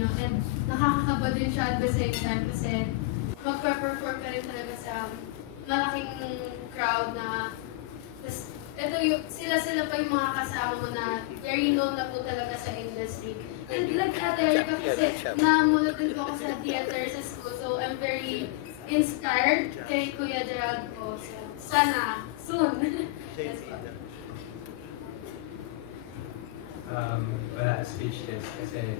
And nakakakaba din siya at the same time kasi magpa-perform ka rin talaga sa malaking crowd na tas, ito yung, sila-sila pa yung mga kasama mo na very known na po talaga sa industry. And like Ate Erica kasi namunod din po ako sa theater sa school so I'm very inspired kay Kuya Gerald po. So, sana, soon. yes, po. um, wala, speechless. Kasi,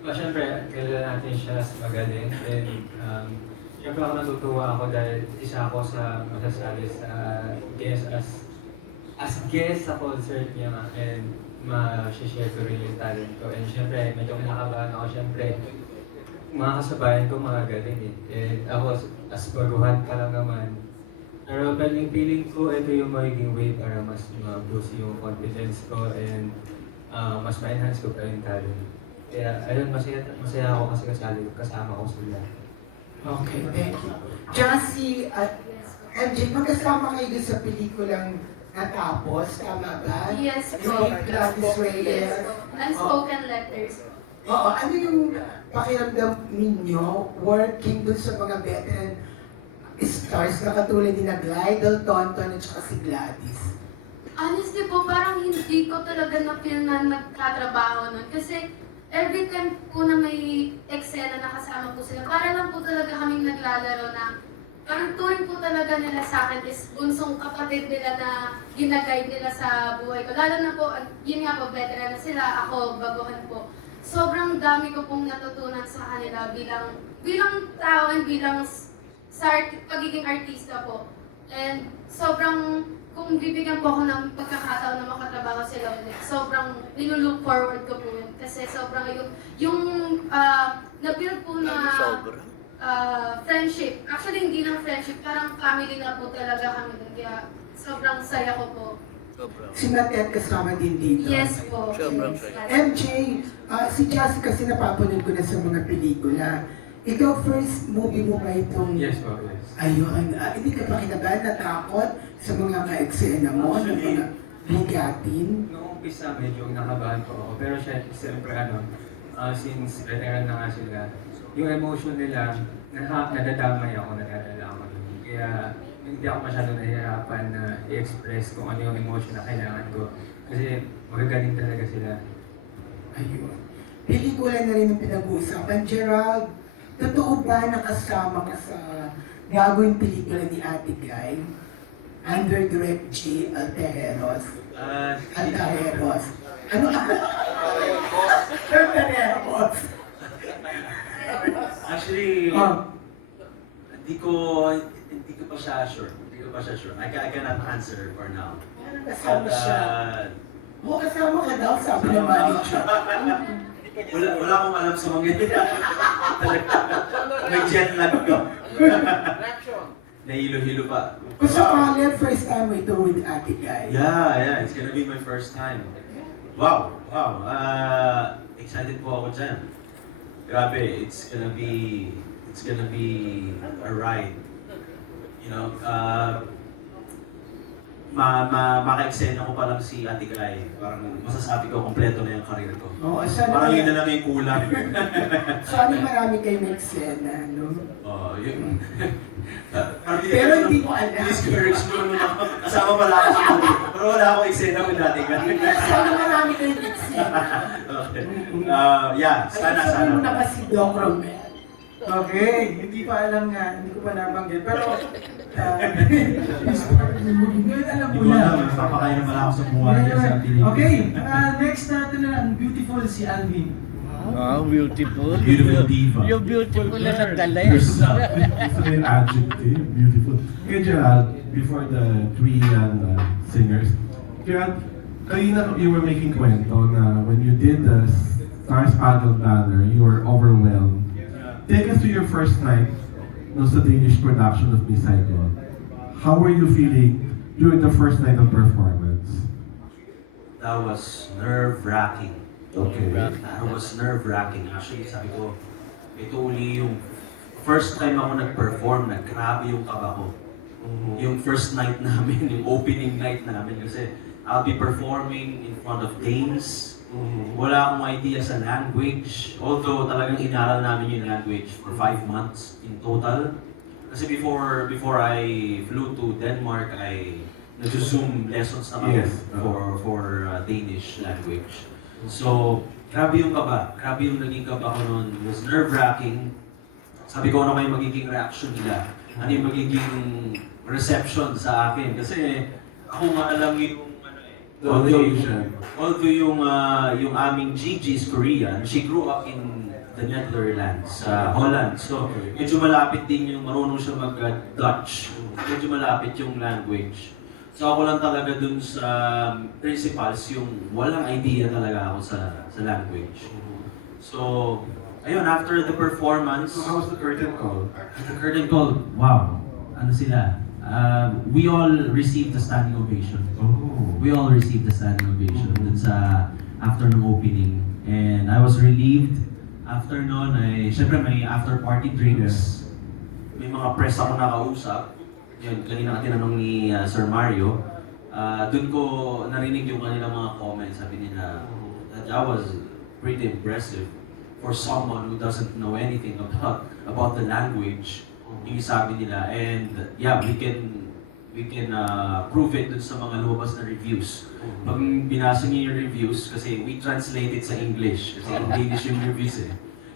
well, syempre, kailangan natin siya magaling. And, um, syempre ako natutuwa ako dahil isa ako sa masasali sa guest as as guest sa concert niya and ma-share ko rin yung talent ko. And syempre, medyo kinakabahan ako. Syempre, mga kasabayan ko mga galing eh. And ako, as baguhan pa lang naman, pero feeling, feeling ko ito yung magiging way para mas ma-boost yung confidence ko and uh, mas ma-enhance ko pa yung talent. Kaya ayun, masaya, masaya ako kasi kasali, kasama ko sila. Okay, thank you. Jassy at Yes po. MJ, magkasama kayo dun sa pelikulang natapos, tama ba? Yes po. Yung kay Gladys Yes Reyes. po. Unspoken letters. Oo, ano yung pakiramdam ninyo working dun sa mga veteran stars na katulad ni na Glidel, Tonton, at saka si Gladys? Honestly po, parang hindi ko talaga na-feel na nagtatrabaho nun. Kasi every time po na may eksena na kasama po sila, para lang po talaga kaming naglalaro na parang turing po talaga nila sa akin is bunsong kapatid nila na ginaguide nila sa buhay ko. Lalo na po, yun nga po, veteran na sila, ako, baguhan po. Sobrang dami ko pong natutunan sa kanila bilang bilang tao and bilang sa art- pagiging artista po. And sobrang, kung bibigyan po ako ng pagkakataon na makatrabaho sila ulit, sobrang nilulook forward ko po yun. Kasi sobrang yung, yung ah, na-build po na ah, friendship. Actually, hindi lang friendship, parang family na po talaga kami. Kaya sobrang saya ko po. Si Matet kasama din dito. Yes po. Sobrang Yes. MJ, ah, si Jassy kasi napapanood ko na sa mga pelikula. Ikaw, first movie mo ba itong... Yes po, yes. Ayun, ah, hindi ka ba kinabahan, natakot sa mga ka-eksena mo, ng Actually, mga bigatin? Noong umpisa, medyo nakabahan po ako. Pero siya, siyempre ano, ah, since veteran na nga sila, yung emotion nila, naha, nadadamay ako, nadadala ako. Kaya hindi ako masyado nahihirapan na i-express kung ano yung emotion na kailangan ko. Kasi magagaling talaga sila. Ayun. Pelikula na rin ang pinag-uusapan. Gerald, totoo ba nakasama ka sa gagawin pelikula ni Ate Guy? Under Direct G. Altejeros. Ah, Altejeros. Ano ka? Altejeros. actually, Oh, hindi ko hindi ko pa siya sure. Hindi ko pa siya sure. I, I cannot answer for now. kasama But, siya. uh, Oo, kasama ka daw, sabi ng manager. wala, wala akong alam sa mga Talaga. May jet lag ko. Nahilo-hilo pa. Kung sakali, first time mo ito with Ate Guy. Yeah, yeah. It's gonna be my first time. Wow, wow. Uh, excited po ako dyan. Grabe, it's gonna be, it's gonna be a ride. You know, uh, ma, ma, maka-eksena ko pa lang si Ate Guy. Parang masasabi ko, kompleto na yung karir ko. Oo, sana, Parang yun na lang yung kulang. sana marami kayo may eksena, no? Oh, yun. Parang Pero hindi mo alam. Discourage mo ako. Kasama pala ako sa. Pero wala akong eksena Ate Guy. Sana marami kayo eksena. okay. Uh, yeah, sana, Ay, sabi mo na sana. ba si Doc Romel? Okay, hindi pa alam nga, hindi ko pa nabanggit. Pero, uh, ngayon alam Hindi mo ko na. papakain naman ako sa buwan niya sa Pilipinas. Okay, uh, next natin na ang beautiful si Alvin. Wow, beautiful. Beautiful diva. You're beautiful na sa talis. Gusto rin adjective, beautiful. Kaya Gerald, before the three young uh, singers, Gerald, kanina you were making kwento na when you did the Star Spangled Banner, you were overwhelmed. Take us to your first night no, sa Danish production of Miss Saigon. How were you feeling during the first night of performance? That was nerve-wracking. Okay. That was nerve-wracking. Actually, sabi ko, ito uli yung first time ako nag-perform na grabe yung kaba ko. Yung first night namin, yung opening night namin kasi I'll be performing in front of Danes, Wala akong idea sa language. Although talagang inaral namin yung language for five months in total. Kasi before before I flew to Denmark, I nag-zoom lessons na kami Yes. for for uh, Danish language. So, grabe yung kaba. Grabe yung naging kaba ko noon. It was nerve-wracking. Sabi ko, ano kayo magiging reaction nila? Ano yung magiging reception sa akin? Kasi ako nga alam yung occasion. although yung ah, yung aming Gigi is Korean, she grew up in the Netherlands, sa Holland. So, medyo malapit din yung marunong siya mag-Dutch. Medyo malapit yung language. So ako lang talaga dun sa principals yung walang idea talaga ako sa sa language. So, ayun, after the performance, So how was the curtain call? the curtain call, wow, ano sila? Uh, we all received a standing ovation. Oh. We all received a standing ovation dun sa after ng opening. And I was relieved. After nun, ay, syempre may after party drinks. May mga press ako nakausap. Yun, kanina ka tinanong ni uh, Sir Mario. Uh, dun ko narinig yung kanilang mga comments. Sabi nila, that, that was pretty impressive for someone who doesn't know anything about about the language. Yung sabi nila. And yeah, we can we can uh, prove it dun sa mga lumabas na reviews. Pag binasa niyo yung reviews, kasi we translate it sa English, kasi English yung reviews eh.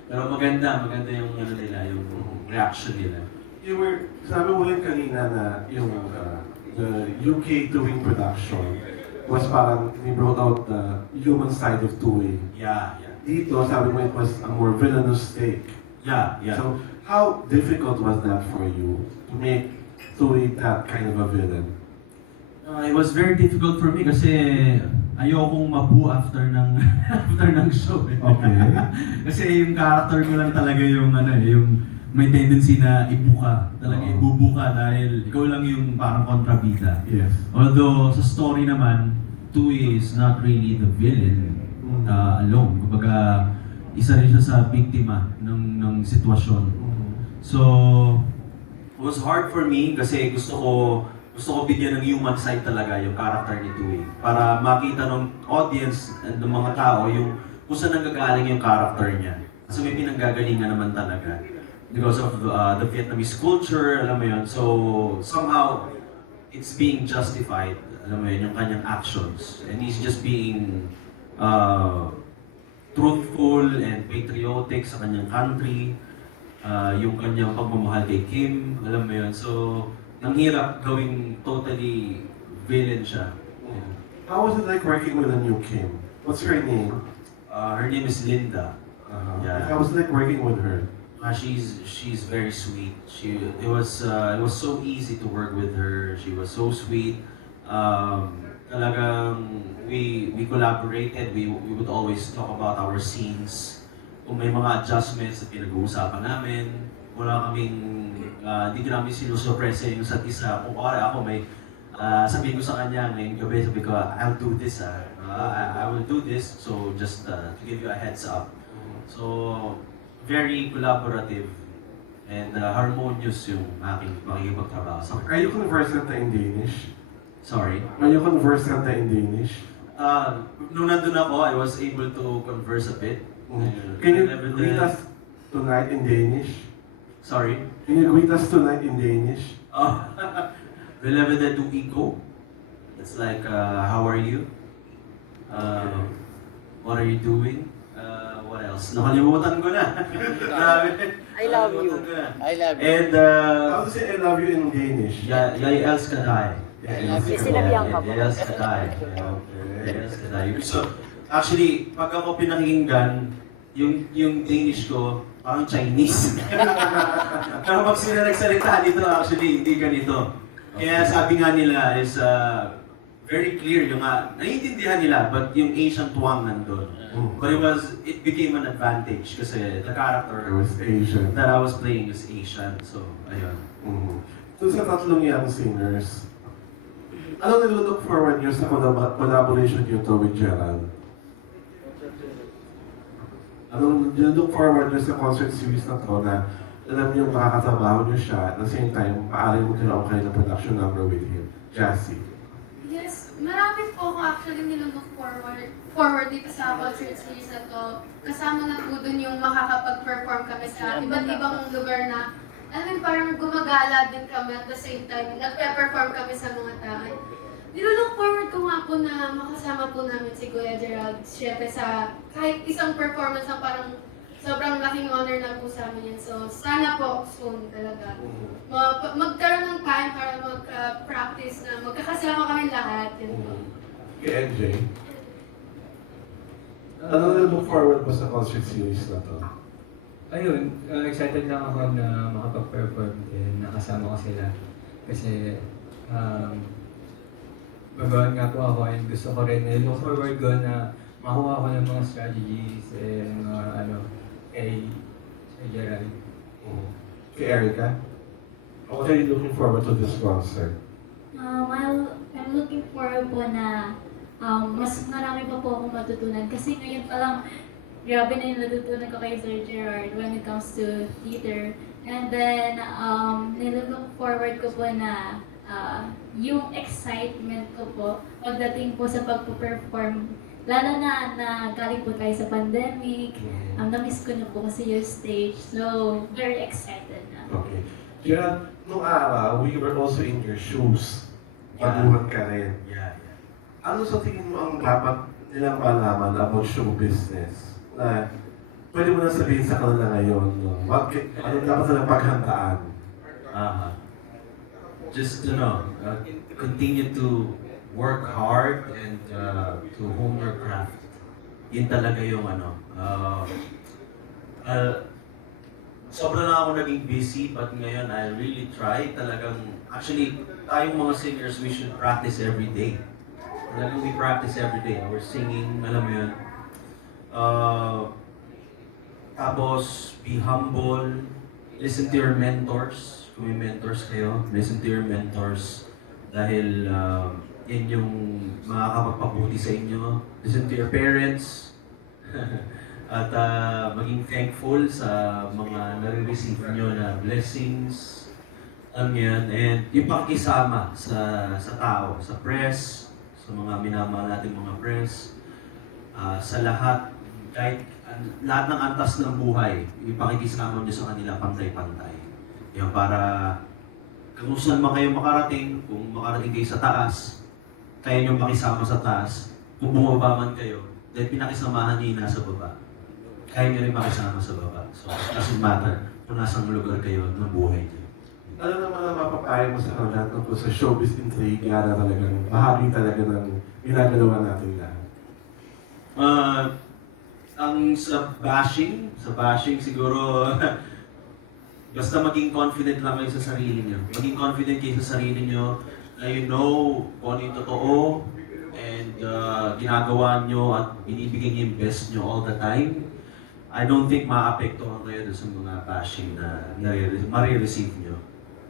Pero maganda, maganda yung ano nila, yung reaction nila. You were, sabi mo rin kanina na yung uh, the UK doing production was parang they brought out the human side of Tui. Yeah, yeah. Dito, sabi mo it was a more villainous take. Yeah, yeah. So, how difficult was that for you to make Tui that kind of a villain? Uh, it was very difficult for me kasi ayokong mabu after ng after ng show. eh. Okay. kasi yung character ko lang talaga yung ano eh, yung may tendency na ibuka, talaga Oo. ibubuka dahil ikaw lang yung parang kontrabida. Yes. Although sa story naman, Tui is not really the villain Mm. uh, alone. Kumbaga, isa rin siya sa biktima ng, ng sitwasyon. So, it was hard for me kasi gusto ko gusto ko bigyan ng human side talaga yung character ni Tui. Para makita ng audience, and ng mga tao, yung kung saan nanggagaling yung character niya. Kasi may pinanggagalingan naman talaga. Because of uh, the Vietnamese culture, alam mo yun. So, somehow, it's being justified, alam mo yun, yung kanyang actions. And he's just being uh, truthful and patriotic sa kanyang country. Uh, yung kanyang pagmamahal kay Kim, alam mo yun. So, ang hirap gawing totally villain siya. Yeah. How was it like working with a new Kim? What's her name? Uh, her name is Linda. Uh, Yeah. How was it like working with her? Uh, she's she's very sweet. She it was uh, it was so easy to work with her. She was so sweet. Um, talagang we we collaborated. We we would always talk about our scenes. Kung may mga adjustments na pinag-uusapan namin, wala kaming uh, hindi namin sinusurpresa yung isa't isa. Kung kaya ako may uh, sabihin ko sa kanya ngayong gabi, sabi ko, I'll do this. ah. Uh, I, I will do this. So just uh, to give you a heads up. So, very collaborative and uh, harmonious yung aking pakikipagtrabaho sa Are you conversant in Danish? Sorry. Are you conversant in Danish? Uh, nung nandun ako, I was able to converse a bit. Mm. Can you Whenever greet the- us tonight in Danish? Sorry. Can you greet us tonight in Danish? Oh, the do ego, it's like, uh, how are you? Uh, what are you doing? Uh, what else? Nakalimutan ko na. Grabe. I love you. Nakalimutan ko na. I love you. And, uh, How to say I love you in Danish? Ja, jij elskar dig. May sinabihan ka ba? Jag älskar dig. Jag älskar dig. Actually, pag ako pinakinggan, yung, yung Danish ko, parang Chinese. Pero pag sila nagsalita dito, actually, hindi ganito. Kaya sabi nga nila is uh, very clear yung nga, naiintindihan nila, but yung Asian twang nandun. Mm. But it was, it became an advantage kasi the character was Asian. that I was playing is Asian. So, ayun. Mm. So sa tatlong young singers, anong nilook forward nyo sa collab- collaboration nyo to with Gerald? Anong nilook forward nyo sa concert series na to na alam niyo makakatrabaho nyo siya at the same time, maaari mo magkaroon kayo ng production number with him? Jassy. Yes, marami po ako actually nilook forward forward dito sa concert series na to. Kasama na po dun yung makakapag-perform kami sa iba't ibang lugar na alam mo yun, parang gumagala din kami at the same time, nagpe-perform kami sa mga tao. Nilook forward ko nga po na makasama po namin si Kuya Gerald. Siyempre sa kahit isang performance na parang sobrang laking honor na po sa amin yan. So, sana po soon talaga. Ma- magkaroon ng time para mag-practice na magkakasama kami lahat. Yun po. Kay NJ, ano na look forward mo sa concert series na to? Ayun, uh, excited lang ako na makapag-perform din, nakasama ko sila. Kasi, um, babawan nga po ako and gusto ko rin, eh, look forward ko na makuha ko ng mga strategies and mga ano, kay, kay Gerald. Kay Erica? What are you looking forward to this concert? Um, I'll, I'm looking forward po na um, mas marami pa po akong matutunan. Kasi ngayon pa lang, grabe na yung natutunan ko kay Sir Gerard when it comes to theater. And then, um, nilook forward ko po na uh, yung excitement ko po pagdating po sa pagpo-perform. Lalo na na galing po tayo sa pandemic. Um, na-miss ko na po kasi yung stage. So, very excited na. Okay. Gerald, nung araw, we were also in your shoes. Baguhan ka rin. Yeah, yeah. Ano sa tingin mo ang dapat nilang malaman about show business? Na pwede mo na sabihin sa kanila ngayon, no? Wag, ano dapat nilang paghandaan? Uh, just you know, uh, continue to work hard and uh, to hone your craft. Yun talaga yung ano. Uh, uh, sobra na ako naging busy but ngayon I really try talagang actually tayong mga singers we should practice every day. Talagang we practice every day. We're singing, alam mo yun. Uh, tapos, be humble. Listen to your mentors. May mentors kayo, listen to your mentors. Dahil uh, yan yung makakapagpabuti sa inyo. Listen to your parents. At uh, maging thankful sa mga nare-receive nyo na blessings. Alam yan. And yung pakikisama sa, sa tao, sa press, sa mga minamahal nating mga press, ah, sa lahat, kahit an- lahat ng antas ng buhay, ipakikisama niyo sa kanila pantay-pantay. Yan para kung saan man kayo makarating, kung makarating kayo sa taas, kaya niyo makisama sa taas. Kung bumaba man kayo, dahil pinakisamahan niyo nasa baba. Kaya niyo rin makisama sa baba. So, doesn't matter kung nasang lugar kayo ng buhay niyo. Ano naman ang mapapayo mo sa kanila tungkol sa showbiz intrigue na talagang bahagi talaga ng ginagalawa natin lahat? Ah, ang sa bashing, sa bashing siguro, basta maging confident lang kayo sa sarili niyo. Maging confident kayo sa sarili niyo na you know kung ano yung totoo and ah, ginagawa niyo at binibigay niyo yung best niyo all the time. I don't think maapektuhan kayo sa mga bashing na marireceive niyo.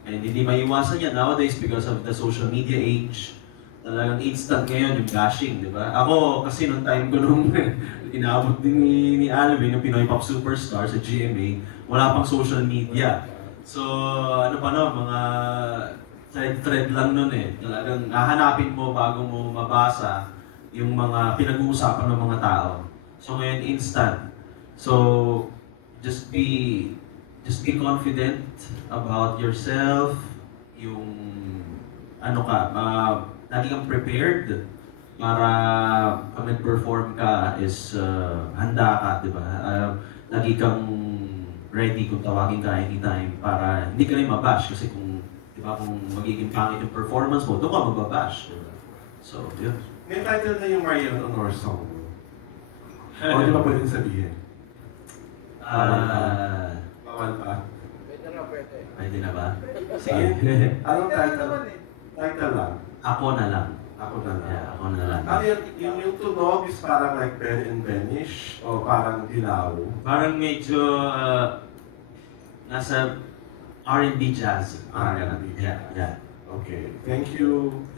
And hindi maiwasan yan nowadays because of the social media age talagang instant ngayon yung bashing, di ba? Ako, kasi nung time ko nung inaabot din ni, ni Alvin, yung Pinoy Pop Superstar sa GMA, wala pang social media. So, ano pa no, mga thread-thread lang nun eh. Talagang hahanapin mo bago mo mabasa yung mga pinag-uusapan ng mga tao. So, ngayon, instant. So, just be just be confident about yourself, yung ano ka, uh, lagi kang prepared para pag nag-perform ka is uh, handa ka, di ba? Uh, lagi kang ready kung tawagin ka anytime para hindi ka rin mabash kasi kung di ba kung magiging pangit yung performance mo, doon ka mababash, di ba? So, yun. May title na yung Marian Honor Song. o di ba pwedeng sabihin? Ah, Bawal pa. pwede na ba? Sige. Anong title? Title lang. Ako na lang. Ako na lang. Yeah, ako na lang. Ano yung, yung, yung tunog is parang like Ben and Benish o parang dilaw? Parang medyo uh, nasa R&B jazz. Ganun. R&B. Yeah, yeah. Okay. Thank you.